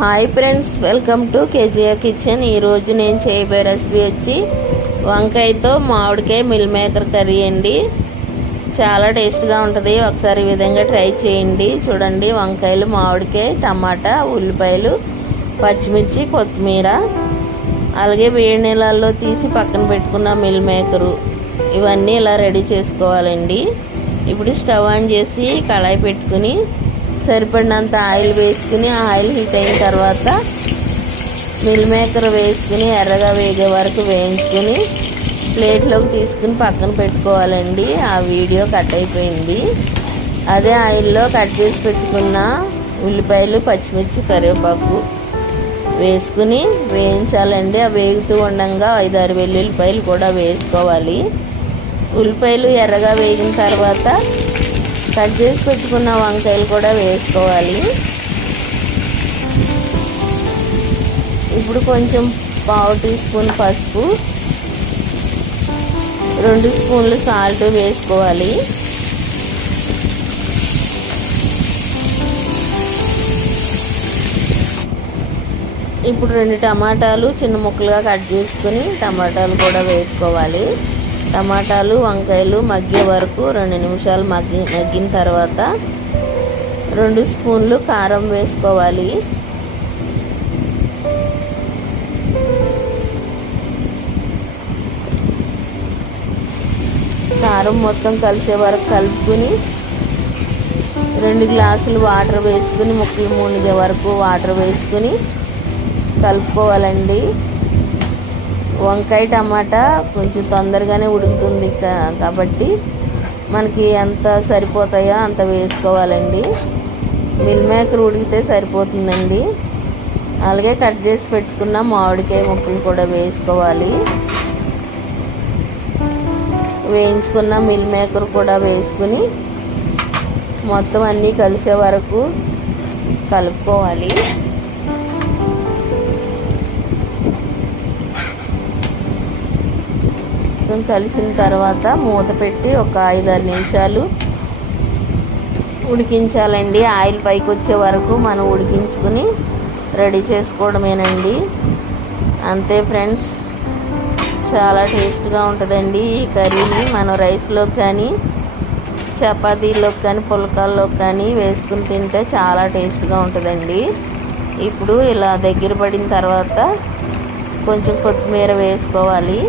Hi friends, welcome to KGR kitchen. ఈరోజు నేను చేయబోయే రెసిపీ వచ్చి వంకాయతో మామిడికాయ మిల్ మేకర్ కర్రీ అండి. చాలా టేస్ట్గా ఉంటుంది. ఒకసారి ఈ విధంగా ట్రై చేయండి. చూడండి, వంకాయలు, మామిడికాయ, టమాటా, ఉల్లిపాయలు, పచ్చిమిర్చి, కొత్తిమీర, అలాగే వేడి నీళ్ళల్లో తీసి పక్కన పెట్టుకున్న మిల్ మేకరు, ఇవన్నీ ఇలా రెడీ చేసుకోవాలండి. ఇప్పుడు స్టవ్ ఆన్ చేసి కళాయి పెట్టుకుని సరిపడినంత ఆయిల్ వేసుకుని, ఆయిల్ హీట్ అయిన తర్వాత మిల్ మేకర్ వేసుకుని ఎర్రగా వేగే వరకు వేయించుకుని ప్లేట్లోకి తీసుకుని పక్కన పెట్టుకోవాలండి. ఆ వీడియో కట్ అయిపోయింది. అదే ఆయిల్లో కట్ చేసి పెట్టుకున్న ఉల్లిపాయలు, పచ్చిమిర్చి, కరివేపాకు వేసుకుని వేయించాలండి. ఆ వేగుతూ ఉండగా 5-6 వెల్లుల్లిపాయలు కూడా వేసుకోవాలి. ఉల్లిపాయలు ఎర్రగా వేగిన తర్వాత కట్ చేసి పెట్టుకున్న వంకాయలు కూడా వేసుకోవాలి. ఇప్పుడు కొంచెం పావు టీ స్పూన్ పసుపు, 2 స్పూన్లు సాల్ట్ వేసుకోవాలి. ఇప్పుడు 2 టమాటాలు చిన్న ముక్కలుగా కట్ చేసుకుని టమాటాలు కూడా వేసుకోవాలి. టమాటాలు, వంకాయలు మగ్గే వరకు 2 నిమిషాలు మగ్గిన తర్వాత 2 స్పూన్లు కారం వేసుకోవాలి. కారం మొత్తం కలిసే వరకు కలుపుకుని 2 గ్లాసులు వాటర్ వేసుకుని ముక్కలు మునిగే వరకు వాటర్ వేసుకుని కలుపుకోవాలండి. వంకాయ, టమాటా కొంచెం తొందరగానే ఉడుకుతుంది కాబట్టి మనకి ఎంత సరిపోతాయో అంత వేసుకోవాలండి. మిల్ మేకర్ ఉడికితే సరిపోతుందండి. అలాగే కట్ చేసి పెట్టుకున్న మామిడికాయ ముక్కలు కూడా వేసుకోవాలి. వేయించుకున్న మిల్ మేకర్ కూడా వేసుకుని మొత్తం అన్నీ కలిసే వరకు కలుపుకోవాలి. కలిసిన తర్వాత మూత పెట్టి ఒక 5-6 నిమిషాలు ఉడికించాలండి. ఆయిల్ పైకి వచ్చే వరకు మనం ఉడికించుకుని రెడీ చేసుకోవడమేనండి. అంతే ఫ్రెండ్స్, చాలా టేస్ట్గా ఉంటుందండి. ఈ కర్రీని మనం రైస్లోకి కానీ, చపాతీలోకి కానీ, పుల్కాల్లోకి కానీ వేసుకుని తింటే చాలా టేస్ట్గా ఉంటుందండి. ఇప్పుడు ఇలా దగ్గర పడిన తర్వాత కొంచెం కొత్తిమీర వేసుకోవాలి.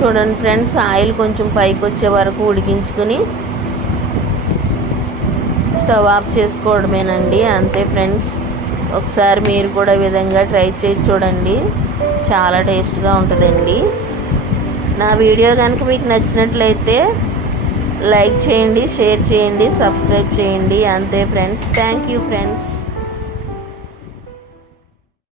చూడండి ఫ్రెండ్స్, ఆయిల్ కొంచెం పైకి వచ్చే వరకు ఉడికించుకుని స్టవ్ ఆఫ్ చేసుకోవడమేనండి. అంతే ఫ్రెండ్స్, ఒకసారి మీరు కూడా ఈ విధంగా ట్రై చేసి చూడండి. చాలా టేస్ట్గా ఉంటుందండి. నా వీడియో కనుక మీకు నచ్చినట్లయితే లైక్ చేయండి, షేర్ చేయండి, సబ్స్క్రైబ్ చేయండి. అంతే ఫ్రెండ్స్, థ్యాంక్ యూ ఫ్రెండ్స్.